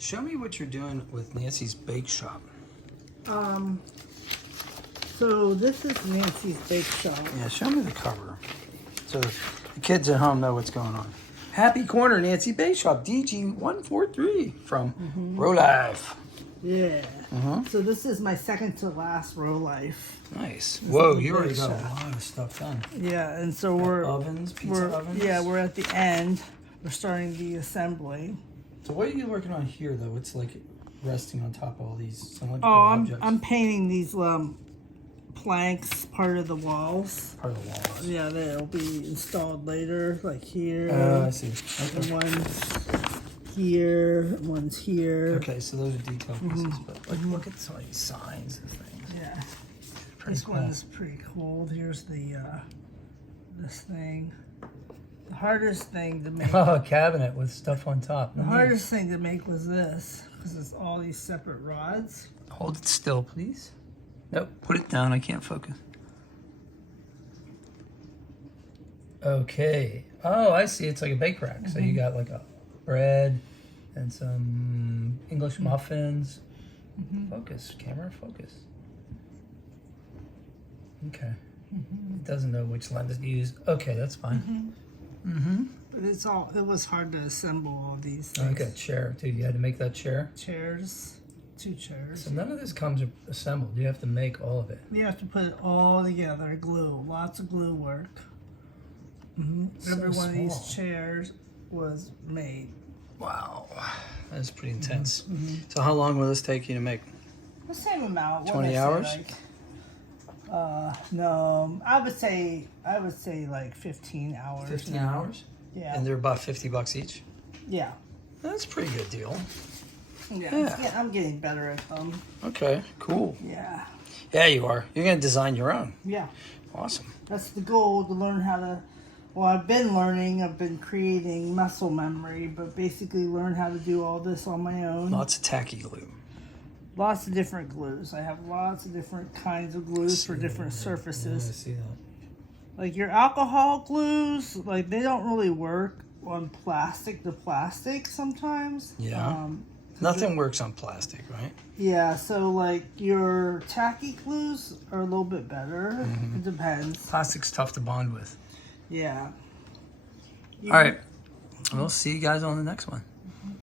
Show me what you're doing with Nancy's Bake Shop. So this is Nancy's Bake Shop. Yeah, show me the cover. So the kids at home know what's going on. Happy Corner Nancy Bake Shop, DG143 from Rolife. Yeah. So this is my second to last Rolife. Nice. This Whoa, is the you already bake got a shop. lot of stuff done. Yeah, and so we're Ovens, pizza ovens. Yeah, we're at the end. We're starting the assembly. So what are you working on here, though? It's like resting on top of all these cylindrical Oh, objects. I'm painting these planks, part of the walls. Part of the walls. Yeah, they'll be installed later, like here. I see. And Okay. one's here, one's here. Okay, so those are detail pieces, but like, look at some of these signs and things. Yeah. Pretty This cool. one's pretty cool. Here's the this thing. The hardest thing to make. Oh, a cabinet with stuff on top. The hardest thing to make was this, because it's all these separate rods. Hold it still, please. Nope, put it down. I can't focus. Okay. Oh, I see. It's like a bake rack. So you got like a bread and some English muffins. Focus, camera, focus. Okay. It doesn't know which lens to use. Okay, that's fine. But it was hard to assemble all these I things. got a chair too. You had to make that chair. Chairs, 2 chairs. So none of this comes assembled. You have to make all of it. You have to put it all together, glue, lots of glue work. So Every one of these small. chairs was made. Wow, that's pretty intense. So how long will this take you to make? The same amount. 20 hours? No, I would say like 15 hours. 15 now. hours? Yeah. And they're about $50 each? Yeah. That's a pretty good deal. Yeah. I'm getting better at them. Okay, cool. Yeah. Yeah, you are. You're going to design your own. Yeah. Awesome. That's the goal, to learn how to. Well, I've been creating muscle memory, but basically learn how to do all this on my own. Lots of tacky glue. Lots of different glues. I have lots of different kinds of glues for different Yeah, I surfaces. see that. Like your alcohol glues, like they don't really work on plastic to plastic sometimes. Yeah. Nothing works on plastic, right? Yeah, so like your tacky glues are a little bit better. It depends. Plastic's tough to bond with. Yeah. All right. We'll see you guys on the next one.